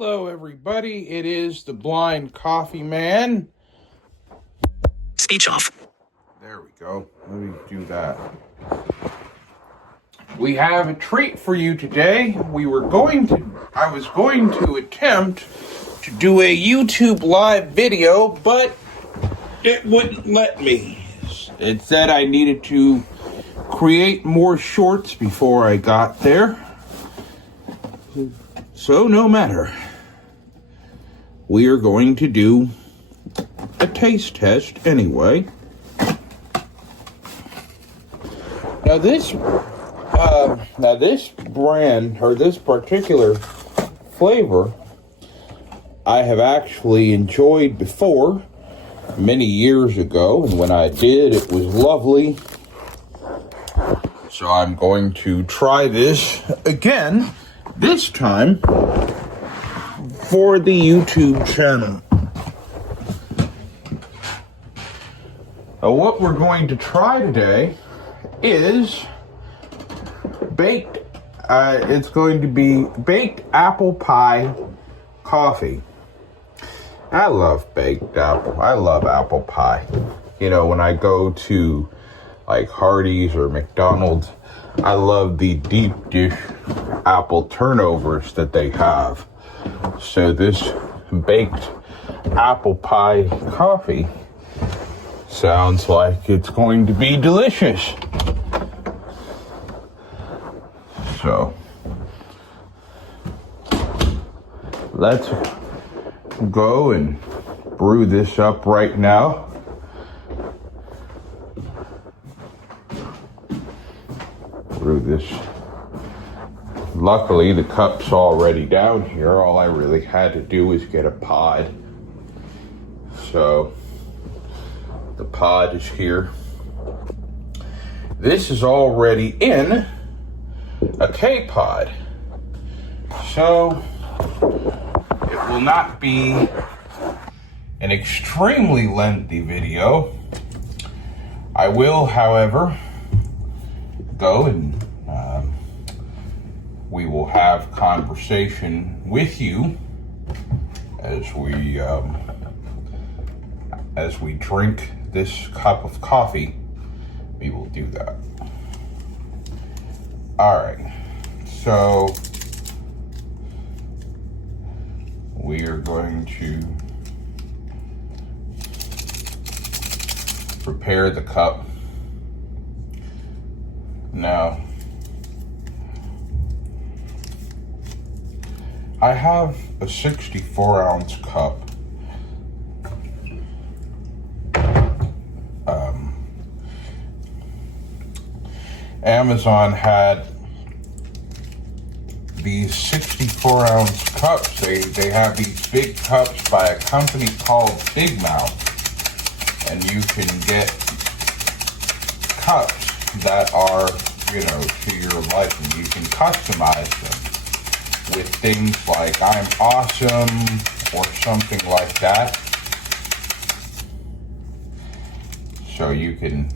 Hello, everybody. It is the Blind Coffee Man. Speech off. There we go. Let me do that. We have a treat for you today. I was going to attempt to do a YouTube live video, but it wouldn't let me. It said I needed to create more shorts before I got there. So no matter. We are going to do a taste test anyway. Now this brand, or this particular flavor, I have actually enjoyed before, many years ago, and when I did, it was lovely. So I'm going to try this again, this time for the YouTube channel. What we're going to try today is it's going to be baked apple pie coffee. I love baked apple. I love apple pie. You know, when I go to like Hardee's or McDonald's, I love the deep dish apple turnovers that they have. So this baked apple pie coffee sounds like it's going to be delicious. So let's go and brew this up right now. Brew this. Luckily, the cup's already down here. All I really had to do was get a pod. So the pod is here. This is already in a K-pod. So it will not be an extremely lengthy video. I will, however, go and we will have conversation with you as we drink this cup of coffee. We will do that. All right. So we are going to prepare the cup. Now, I have a 64-ounce cup. Amazon had these 64-ounce cups. They have these big cups by a company called Big Mouth, and you can get cups that are, to your liking. You can customize them with things like "I'm awesome" or something like that. So you can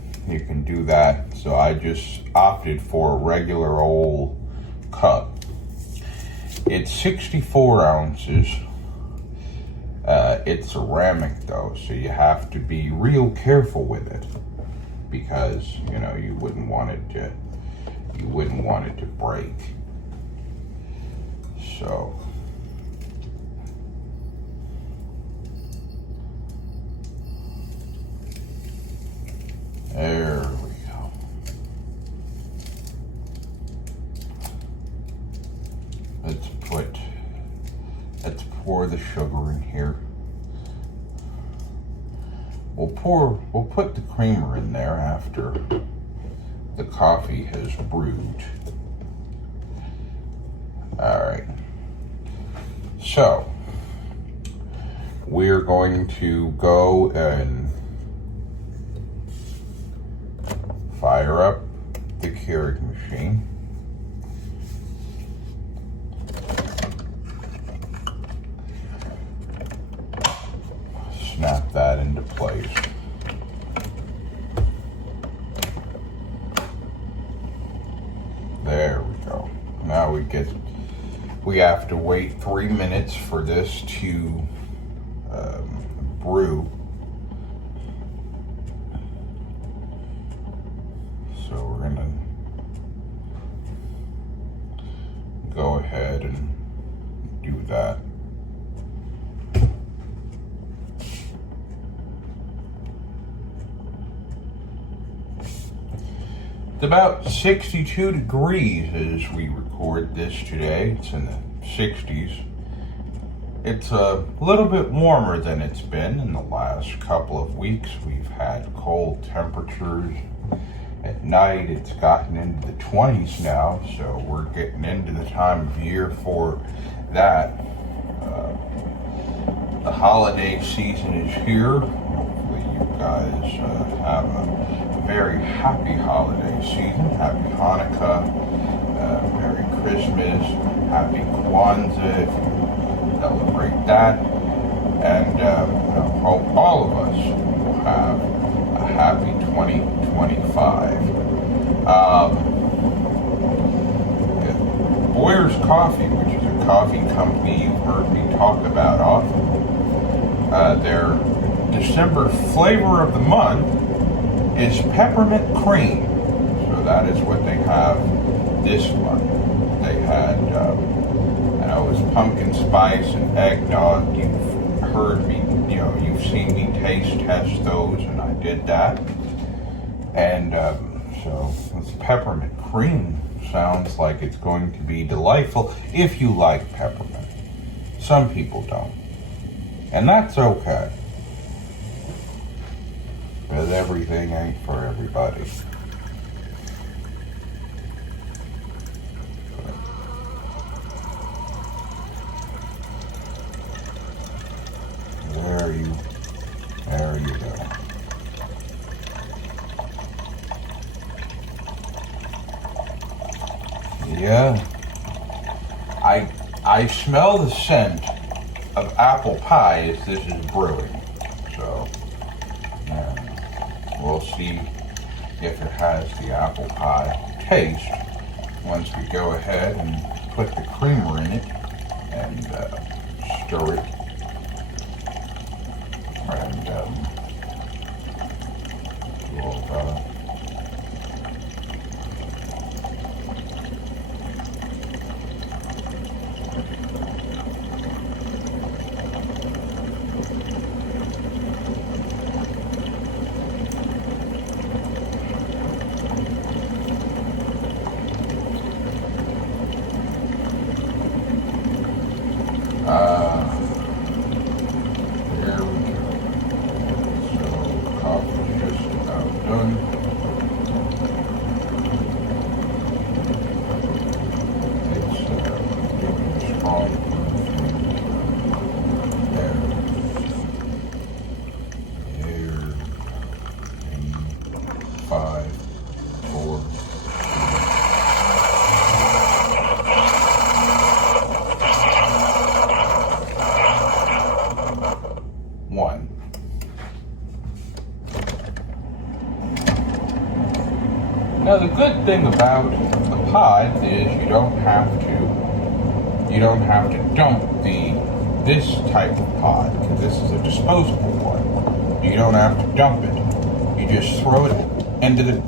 do that. So I just opted for a regular old cup. It's 64 ounces. It's ceramic though, so you have to be real careful with it, because you wouldn't want it to break. So there we go. Let's pour the sugar in here. We'll put the creamer in there after the coffee has brewed. All right. So we're going to go and fire up the Keurig machine. Snap that into place. There we go. Now we get We have to wait 3 minutes for this to brew. So we're gonna go ahead and do that. It's about 62 degrees as we record this today. It's in the 60s. It's a little bit warmer than it's been in the last couple of weeks. We've had cold temperatures. At night, it's gotten into the 20s now, so we're getting into the time of year for that. The holiday season is here. Hopefully you guys have a very happy holiday season. Happy Hanukkah, Merry Christmas, Happy Kwanzaa if you celebrate that. And I hope all of us will have a happy 2025. Boyer's Coffee, which is a coffee company you've heard me talk about often, their December flavor of the month is peppermint cream. So that is what they have this month. They had, it was pumpkin spice and eggnog. You've heard me, you've seen me taste test those, and I did that. And so this peppermint cream sounds like it's going to be delightful if you like peppermint. Some people don't. And that's okay. Because everything ain't for everybody. There you go. Yeah. I smell the scent of apple pie as this is brewing. So, yeah. We'll see if it has the apple pie taste once we go ahead and put the creamer in it and stir it. And we'll there we go. So coffee's just about done. It's getting strong. There. In 5, 4. One. Now the good thing about the pods is you don't have to dump this type of pod, because this is a disposable one. You don't have to dump it. You just throw it into the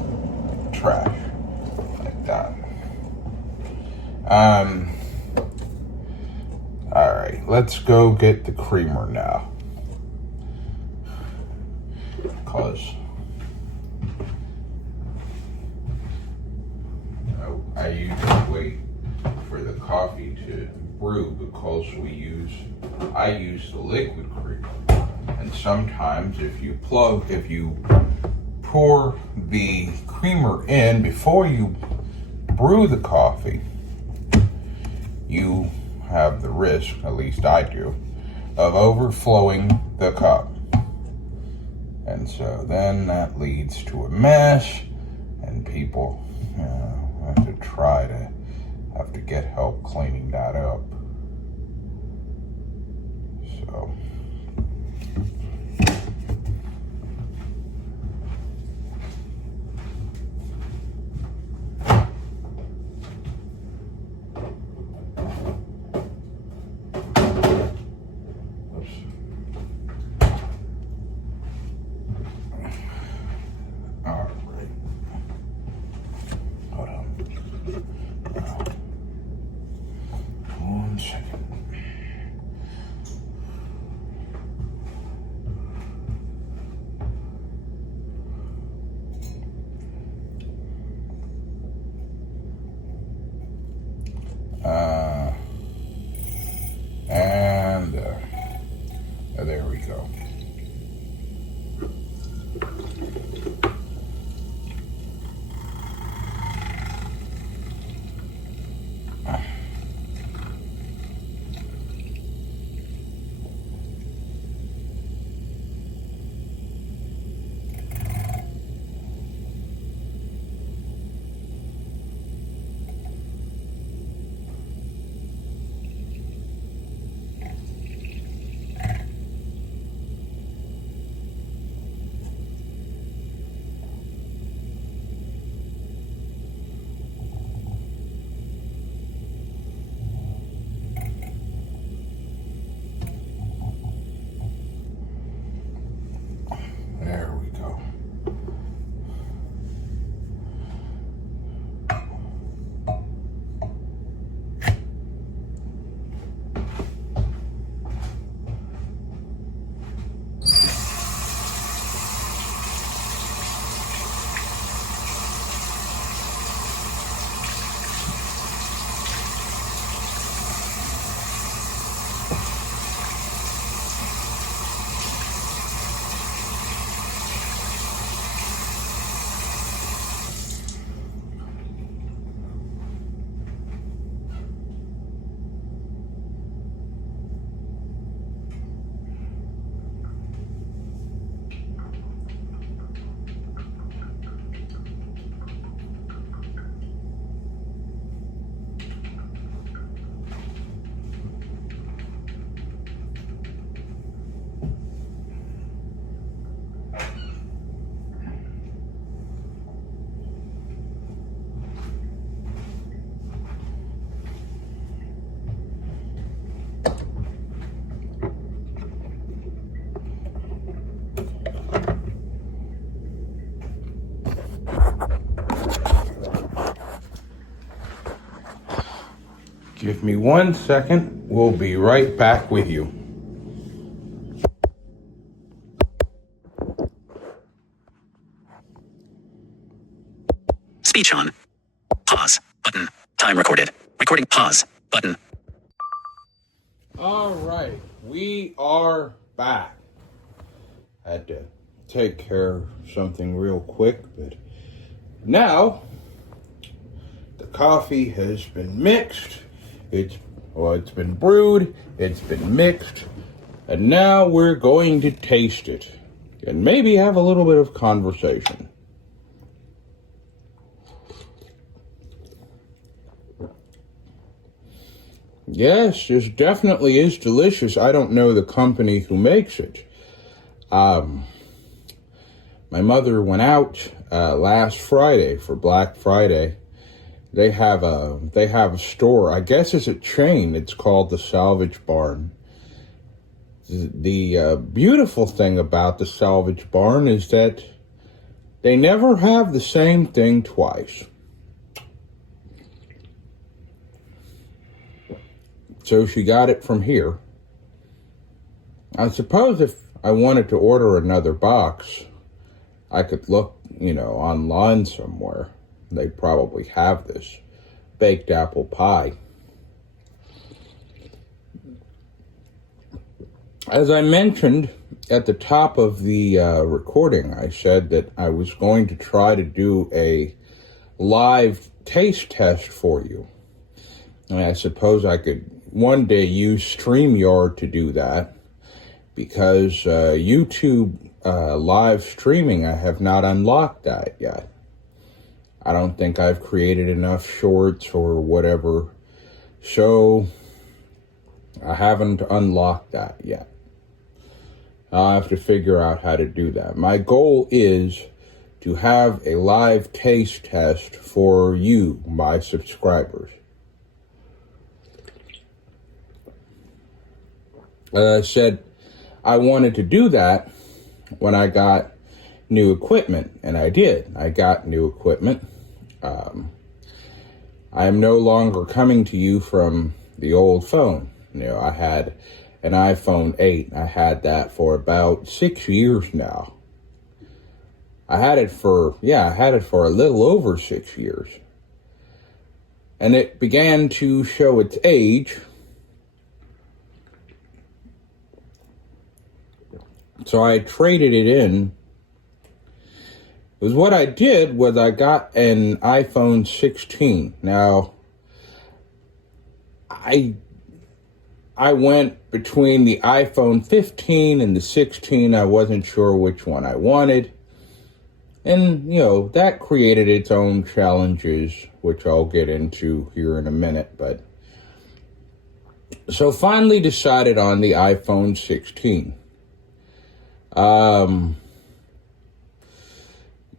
trash like that. All right, let's go get the creamer now. Because I usually wait for the coffee to brew because I use the liquid creamer. And sometimes if you pour the creamer in before you brew the coffee, you have the risk, at least I do, of overflowing the cup. And so then that leads to a mess, and people have to get help cleaning that up. So. Give me 1 second. We'll be right back with you. Speech on. Pause. Button. Time recorded. Recording pause. Button. All right. We are back. I had to take care of something real quick, but now the coffee has been mixed. It's been brewed, it's been mixed, and now we're going to taste it and maybe have a little bit of conversation. Yes, this definitely is delicious. I don't know the company who makes it. My mother went out last Friday for Black Friday. They have a store. I guess it's a chain. It's called the Salvage Barn. The beautiful thing about the Salvage Barn is that they never have the same thing twice. So she got it from here. I suppose if I wanted to order another box, I could look, online somewhere. They probably have this baked apple pie. As I mentioned at the top of the recording, I said that I was going to try to do a live taste test for you. And I suppose I could one day use StreamYard to do that, because YouTube live streaming, I have not unlocked that yet. I don't think I've created enough shorts or whatever, so I haven't unlocked that yet. I'll have to figure out how to do that. My goal is to have a live taste test for you, my subscribers. As I said, I wanted to do that when I got new equipment, and I did. I got new equipment. I am no longer coming to you from the old phone. I had an iPhone 8. I had that for about 6 years now. I had it for a little over 6 years. And it began to show its age. So I traded it in. Because what I did was I got an iPhone 16. Now, I went between the iPhone 15 and the 16. I wasn't sure which one I wanted. And, that created its own challenges, which I'll get into here in a minute. But so finally decided on the iPhone 16.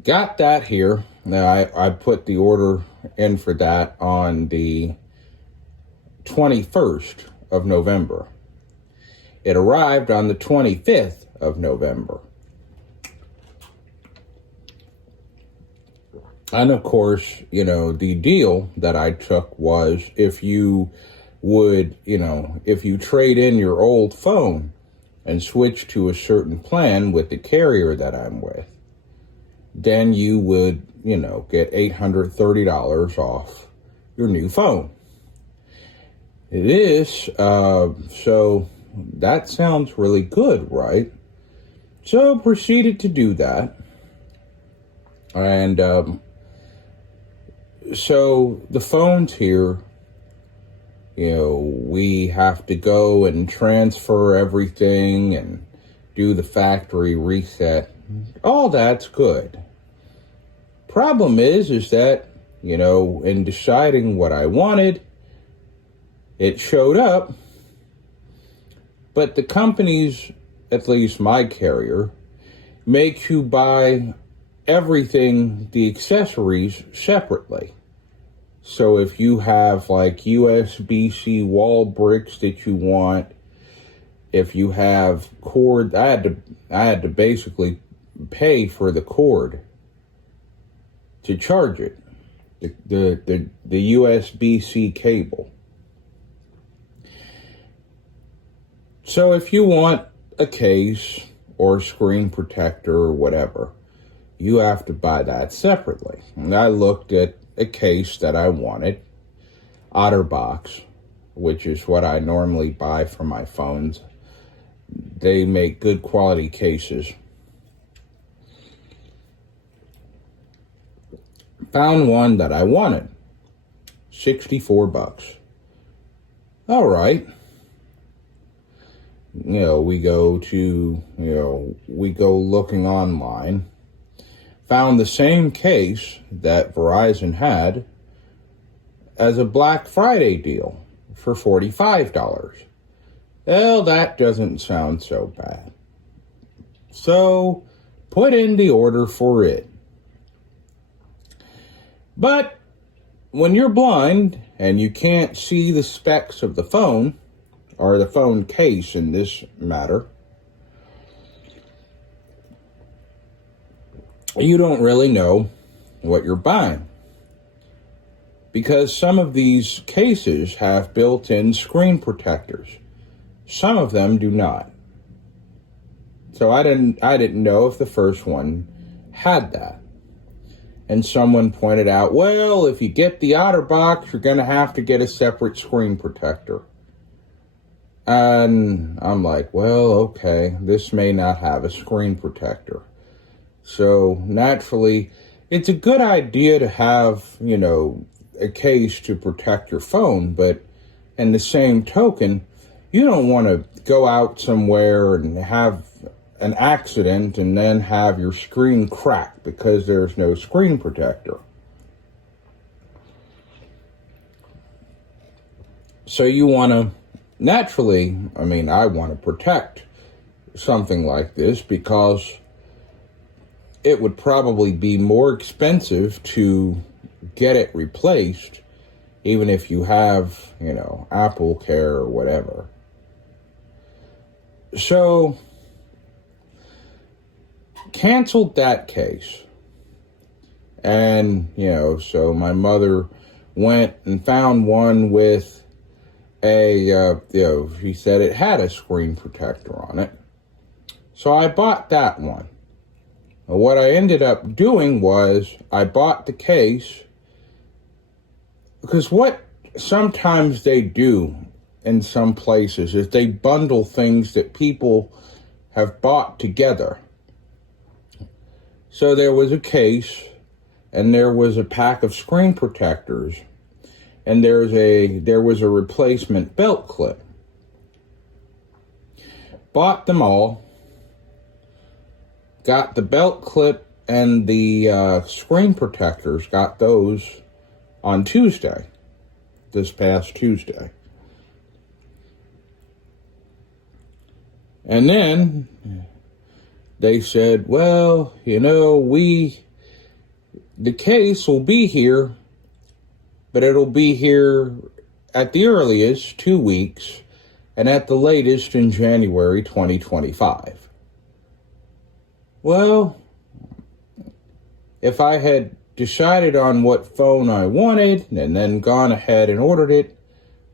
Got that here. Now, I put the order in for that on the 21st of November. It arrived on the 25th of November. And of course, the deal that I took was if you trade in your old phone and switch to a certain plan with the carrier that I'm with, then you would, get $830 off your new phone. So that sounds really good, right? So proceeded to do that. And so the phone's here. We have to go and transfer everything and do the factory reset. All that's good. Problem is that, in deciding what I wanted, it showed up, but the companies, at least my carrier, makes you buy everything, the accessories, separately. So if you have like USB-C wall bricks that you want, if you have cord, I had to basically pay for the cord to charge it, the USB-C cable. So if you want a case or screen protector or whatever, you have to buy that separately. And I looked at a case that I wanted, OtterBox, which is what I normally buy for my phones. They make good quality cases. Found one that I wanted, $64. All right. We go looking online, found the same case that Verizon had as a Black Friday deal for $45. Well, that doesn't sound so bad. So, put in the order for it. But when you're blind and you can't see the specs of the phone, or the phone case in this matter, you don't really know what you're buying. Because some of these cases have built-in screen protectors. Some of them do not. So I didn't know if the first one had that. And someone pointed out, well, if you get the OtterBox, you're going to have to get a separate screen protector. And I'm like, well, okay, this may not have a screen protector. So naturally, it's a good idea to have, a case to protect your phone, but in the same token, you don't want to go out somewhere and have an accident and then have your screen crack because there's no screen protector. So you want to, naturally, I want to protect something like this because it would probably be more expensive to get it replaced, even if you have, Apple Care or whatever. So, canceled that case. And, so my mother went and found one with she said it had a screen protector on it. So I bought that one. And what I ended up doing was I bought the case because what sometimes they do in some places is they bundle things that people have bought together. So there was a case and there was a pack of screen protectors and there was a replacement belt clip. Bought them all, got the belt clip and the screen protectors, got those on Tuesday, this past Tuesday. And then they said, well, the case will be here, but it'll be here at the earliest 2 weeks and at the latest in January 2025. Well, if I had decided on what phone I wanted and then gone ahead and ordered it,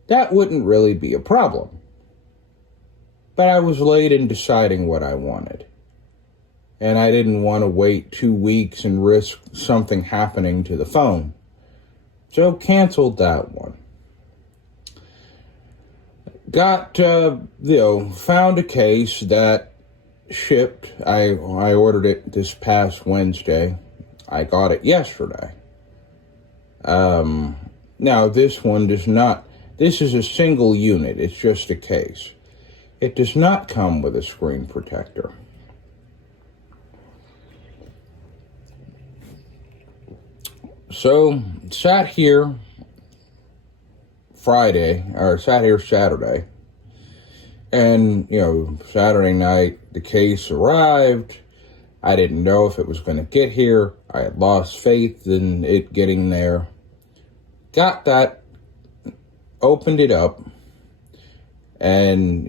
that wouldn't really be a problem. But I was late in deciding what I wanted. And I didn't want to wait 2 weeks and risk something happening to the phone. So canceled that one. Got, found a case that shipped. I ordered it this past Wednesday. I got it yesterday. Now this one does not, this is a single unit. It's just a case. It does not come with a screen protector. So, sat here Saturday, and, Saturday night, the case arrived. I didn't know if it was going to get here. I had lost faith in it getting there. Got that, opened it up, and,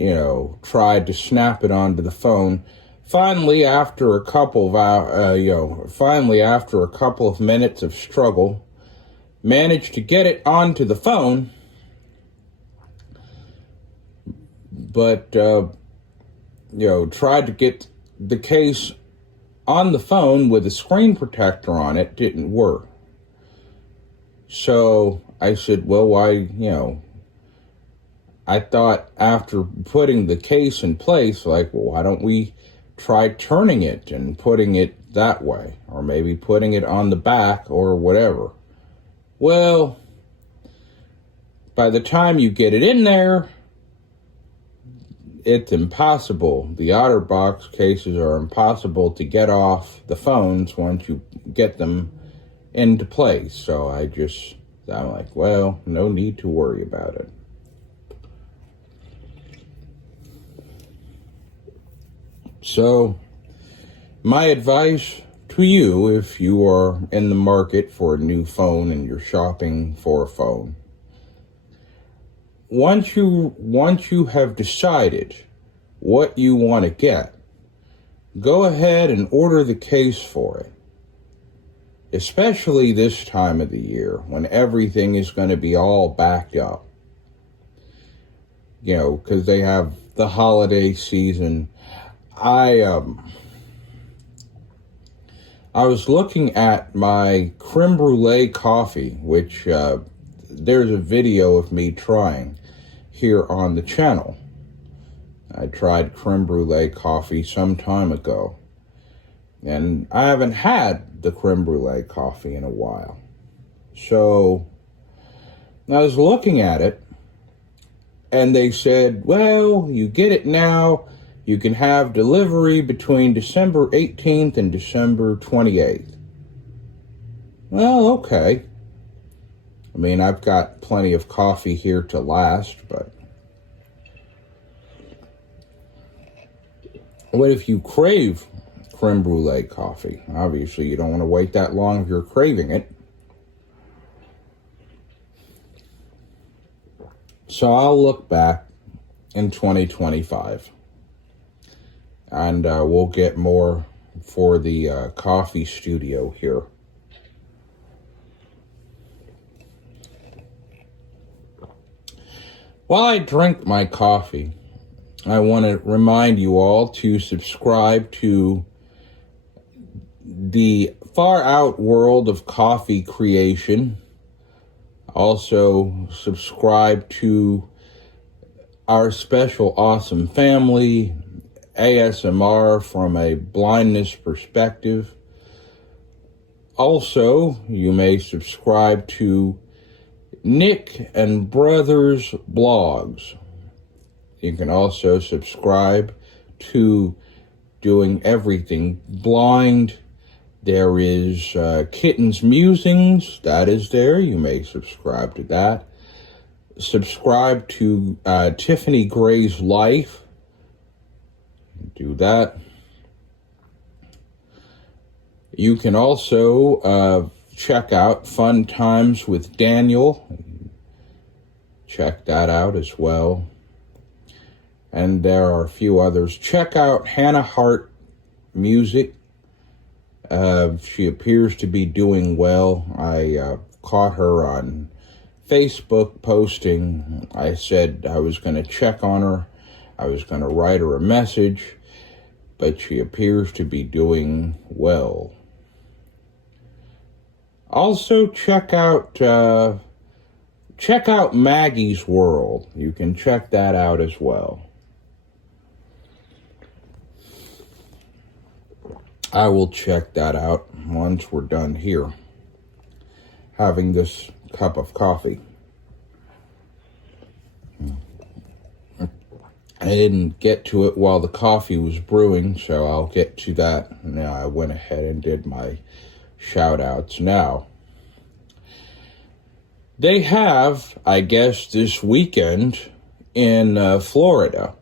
tried to snap it onto the phone. Finally, after a couple of minutes of struggle, managed to get it onto the phone. but, tried to get the case on the phone with a screen protector on it. Didn't work. So I said, well, I thought after putting the case in place, well, why don't we try turning it and putting it that way, or maybe putting it on the back or whatever. Well, by the time you get it in there, it's impossible. The OtterBox cases are impossible to get off the phones once you get them into place. So I'm like, well, no need to worry about it. So, my advice to you, if you are in the market for a new phone and you're shopping for a phone, once you have decided what you want to get, go ahead and order the case for it. Especially this time of the year when everything is going to be all backed up. Because they have the holiday season. I was looking at my creme brulee coffee, which there's a video of me trying here on the channel. I tried creme brulee coffee some time ago, and I haven't had the creme brulee coffee in a while. So I was looking at it, and they said, well, you get it now. You can have delivery between December 18th and December 28th. Well, okay. I mean, I've got plenty of coffee here to last, but what if you crave creme brulee coffee? Obviously, you don't want to wait that long if you're craving it. So I'll look back in 2025. And we'll get more for the coffee studio here. While I drink my coffee, I want to remind you all to subscribe to the Far Out World of Coffee Creation. Also, subscribe to our special awesome family, ASMR from a blindness perspective. Also, you may subscribe to Nick and Brothers blogs. You can also subscribe to Doing Everything Blind. There is Kittens Musings. That is there. You may subscribe to that. Subscribe to Tiffany Gray's Life. Do that. You can also check out Fun Times with Daniel. Check that out as well. And there are a few others. Check out Hannah Hart Music. She appears to be doing well. I caught her on Facebook posting. I said I was going to check on her. I was going to write her a message, but she appears to be doing well. Also, check out Maggie's World. You can check that out as well. I will check that out once we're done here, having this cup of coffee. I didn't get to it while the coffee was brewing, so I'll get to that. Now, I went ahead and did my shout-outs now. They have, I guess, this weekend in Florida,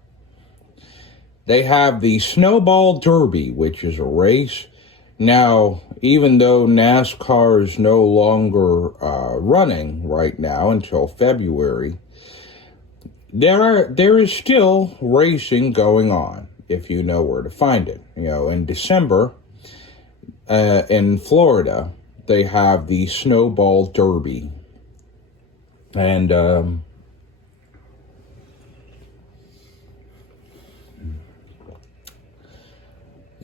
they have the Snowball Derby, which is a race. Now, even though NASCAR is no longer running right now until February, there is still racing going on, if you know where to find it. In December, in Florida, they have the Snowball Derby. And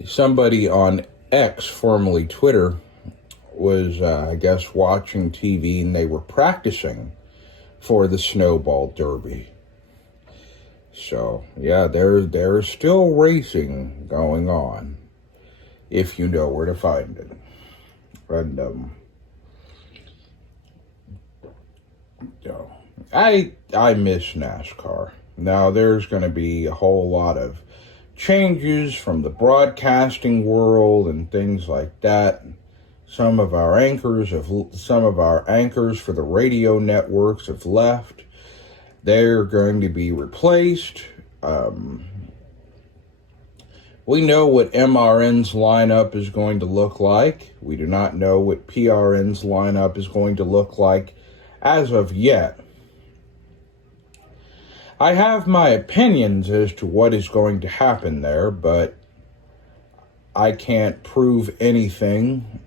somebody on X, formerly Twitter, was, I guess, watching TV, and they were practicing for the Snowball Derby. So, yeah, there's still racing going on, if you know where to find it. And, I miss NASCAR. Now, there's going to be a whole lot of changes from the broadcasting world and things like that. Some of our anchors for the radio networks have left. They're going to be replaced. We know what MRN's lineup is going to look like. We do not know what PRN's lineup is going to look like as of yet. I have my opinions as to what is going to happen there, but I can't prove anything,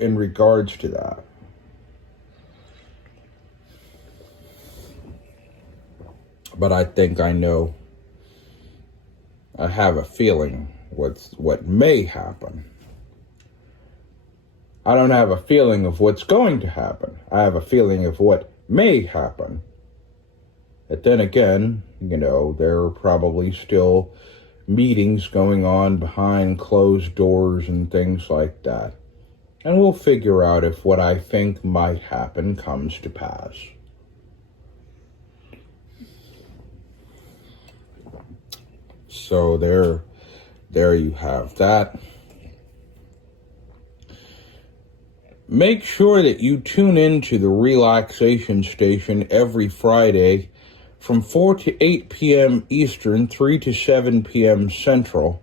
in regards to that. But I think I know. I have a feeling what may happen. I don't have a feeling of what's going to happen. I have a feeling of what may happen. But then again, there are probably still meetings going on behind closed doors and things like that. And we'll figure out if what I think might happen comes to pass. So there you have that. Make sure that you tune in to the Relaxation Station every Friday from 4 to 8 p.m. Eastern, 3 to 7 p.m. Central,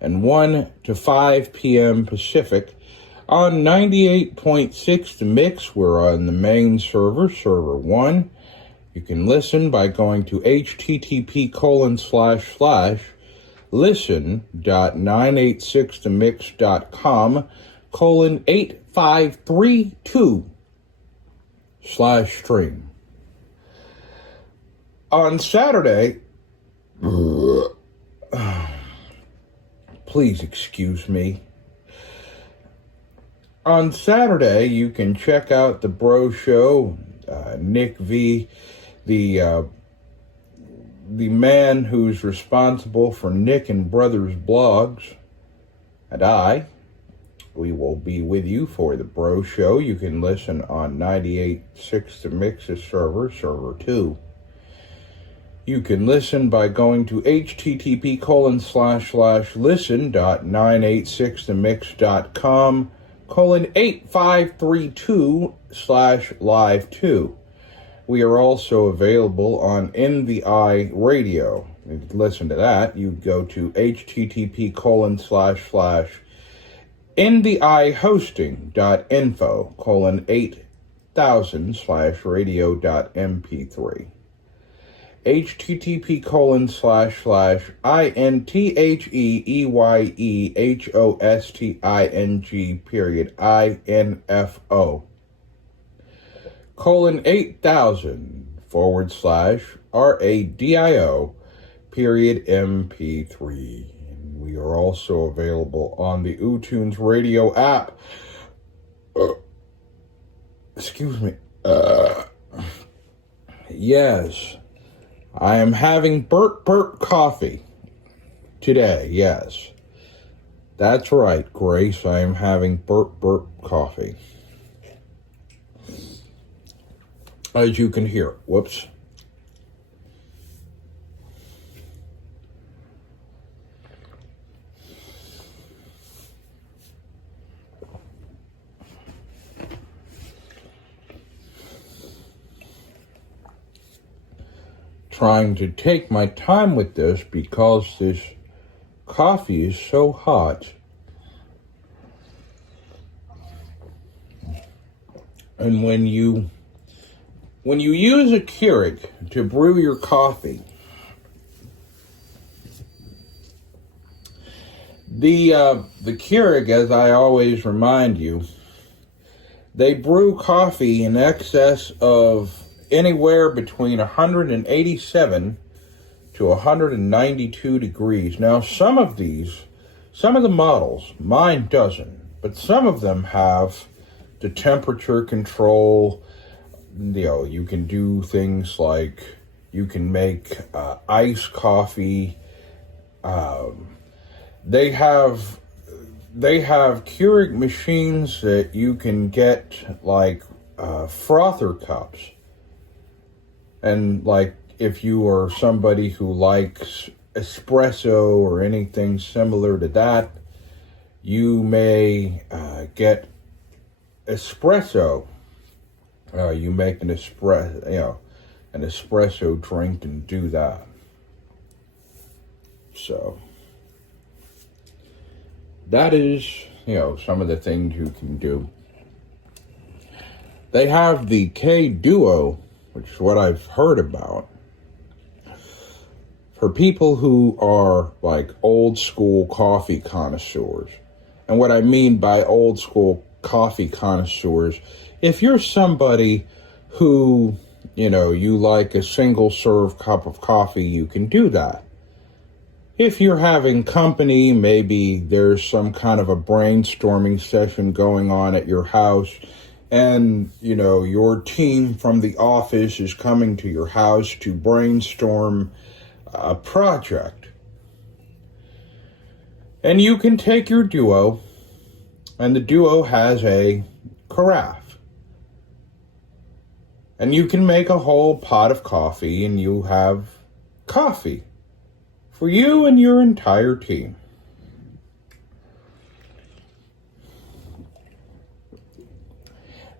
and 1 to 5 p.m. Pacific on 98.6 The Mix. We're on the main server, server 1. You can listen by going to http://listen.986themix.com:8532/stream. On Saturday, please excuse me. On Saturday, you can check out the Bro Show. Nick V, the man who's responsible for Nick and Brothers blogs, and we will be with you for the Bro Show. You can listen on 98.6 The Mix's server, server 2. You can listen by going to http://listen.986themix.com:8532/live2. We are also available on In the Eye Radio. If you listen to that, you go to http://intheeyehosting.info:8000/radio.mp3. http://info:80s.radio.mp3. And we are also available on the uTunes Radio app. Excuse me. Yes. I am having Burt coffee today, yes. That's right, Grace. I am having Burt coffee. As you can hear. Whoops. Trying to take my time with this because this coffee is so hot. And when you use a Keurig to brew your coffee, the Keurig, as I always remind you, they brew coffee in excess of anywhere between 187 to 192 degrees. Now, some of the models, mine doesn't, but some of them have the temperature control. You can do things like you can make iced coffee. They have Keurig machines that you can get like frother cups. And like if you are somebody who likes espresso or anything similar to that, you may get espresso. You make an espresso drink and do that. So that is, some of the things you can do. They have the K Duo, which is what I've heard about, for people who are like old school coffee connoisseurs. And what I mean by old school coffee connoisseurs, if you're somebody who, you like a single serve cup of coffee, you can do that. If you're having company, maybe there's some kind of a brainstorming session going on at your house, and, your team from the office is coming to your house to brainstorm a project. And you can take your Duo, and the Duo has a carafe. And you can make a whole pot of coffee, and you have coffee for you and your entire team.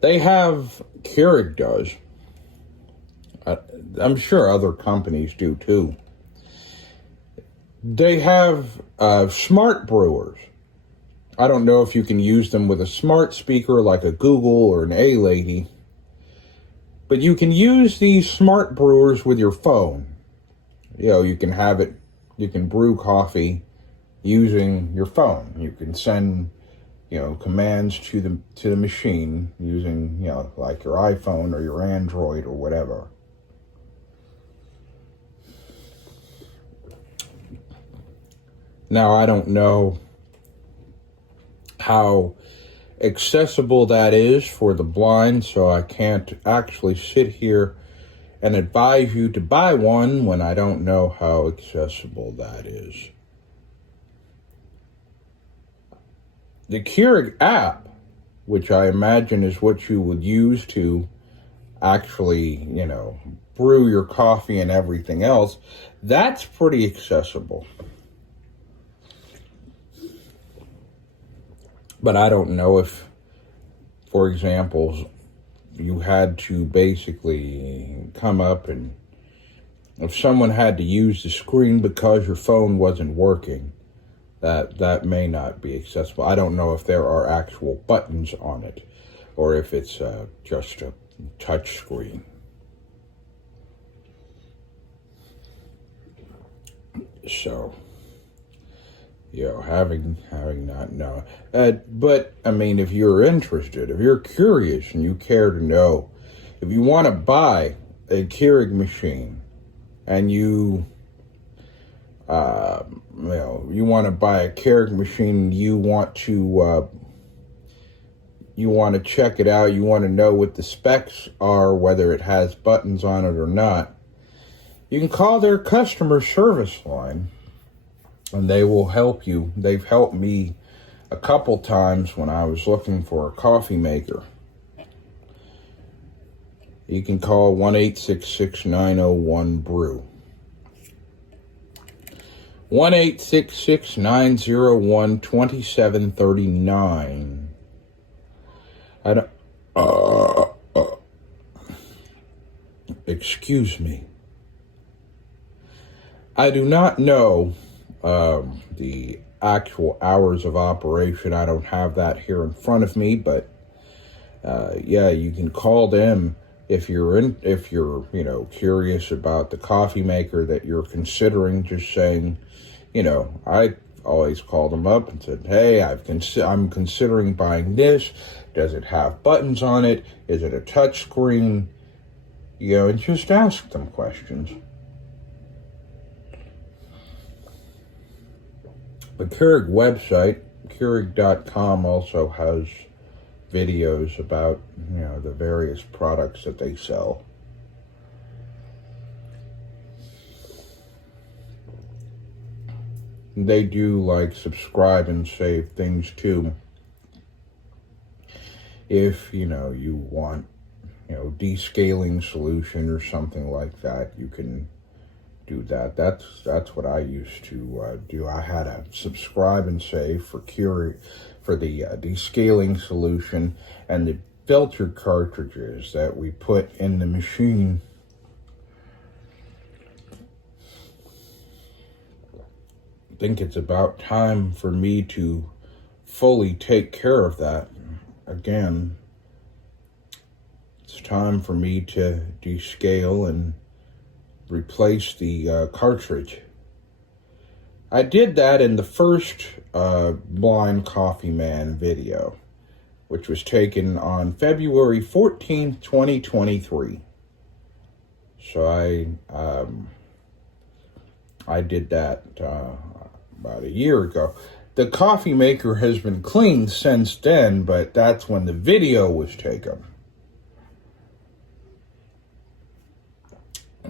They have, Keurig does. I'm sure other companies do too. They have smart brewers. I don't know if you can use them with a smart speaker like a Google or an A-Lady, but you can use these smart brewers with your phone. You can brew coffee using your phone. You can send, commands to the machine using, like your iPhone or your Android or whatever. Now, I don't know how accessible that is for the blind, so I can't actually sit here and advise you to buy one when I don't know how accessible that is. The Keurig app, which I imagine is what you would use to actually, brew your coffee and everything else, that's pretty accessible. But I don't know if, for example, you had to basically come up and if someone had to use the screen because your phone wasn't working, that may not be accessible. I don't know if there are actual buttons on it or if it's just a touch screen. So, having not known. But, I mean, if you're interested, if you're curious and you care to know, if you want to buy a Keurig machine and you want to buy a Keurig machine, you want to check it out, you want to know what the specs are, whether it has buttons on it or not, you can call their customer service line and they will help you. They've helped me a couple times when I was looking for a coffee maker. You can call 1-866-901-BREW. 1-866-901-2739. Excuse me. I do not know the actual hours of operation. I don't have that here in front of me, but you can call them if you're curious about the coffee maker that you're considering. Just saying, I always call them up and said, hey, I'm considering buying this. Does it have buttons on it? Is it a touch screen? And just ask them questions. The Keurig website, Keurig.com, also has videos about, the various products that they sell. They do like subscribe and save things too. If, you want, descaling solution or something like that, you can do that. That's what I used to do. I had a subscribe and save for the descaling solution and the filter cartridges that we put in the machine. I think it's about time for me to fully take care of that again. It's time for me to descale and replace the cartridge. I did that in the first Blind Coffee Man video, which was taken on February 14th, 2023. So I did that about a year ago. The coffee maker has been cleaned since then, but that's when the video was taken.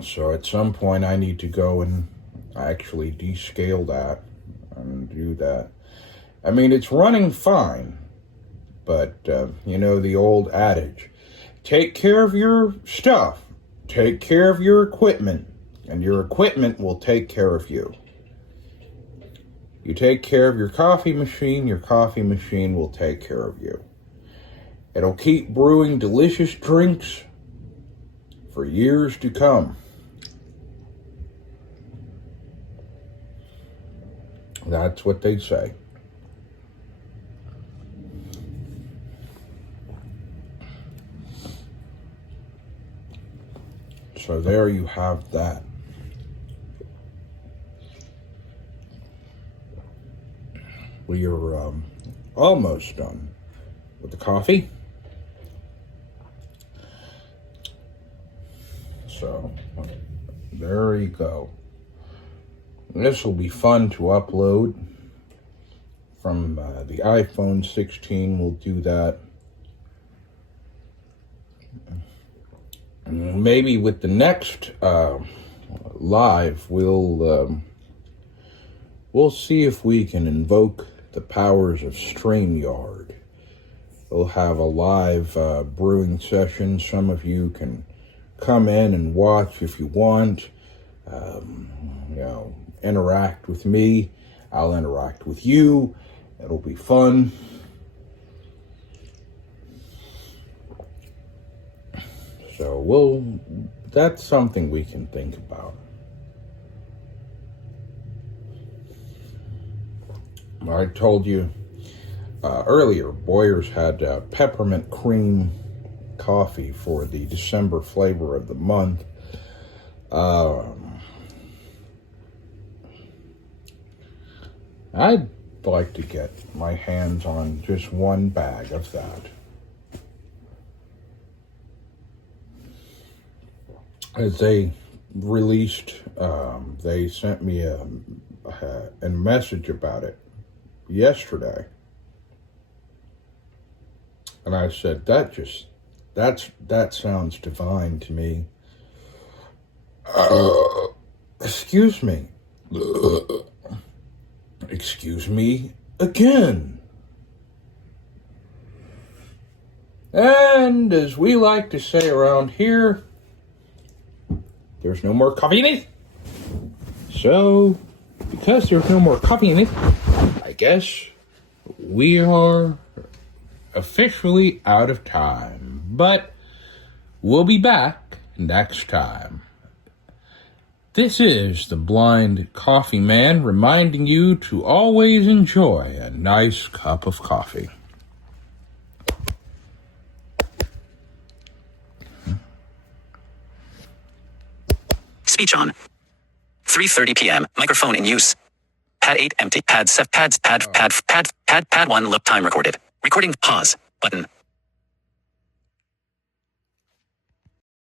So at some point I need to go and actually descale that and do that. I mean, it's running fine, but the old adage, take care of your stuff, take care of your equipment, and your equipment will take care of you. You take care of your coffee machine will take care of you. It'll keep brewing delicious drinks for years to come. That's what they say. So there you have that. We are almost done with the coffee. So there you go. This will be fun to upload from the iPhone 16. We'll do that. Maybe with the next live, we'll see if we can invoke the powers of StreamYard. We'll have a live brewing session. Some of you can come in and watch if you want. Interact with me. I'll interact with you. It'll be fun. So that's something we can think about. I told you earlier, Boyer's had peppermint cream coffee for the December flavor of the month. I'd like to get my hands on just one bag of that. As they released, they sent me a message about it yesterday. And I said, that sounds divine to me. Excuse me. Excuse me again. And as we like to say around here, there's no more coffee in it. So, because there's no more coffee in it, I guess we are officially out of time. But we'll be back next time. This is the Blind Coffee Man reminding you to always enjoy a nice cup of coffee. Speech on. 3:30 p.m. Microphone in use. Pad 8 empty. Pad 1 look time recorded. Recording pause button.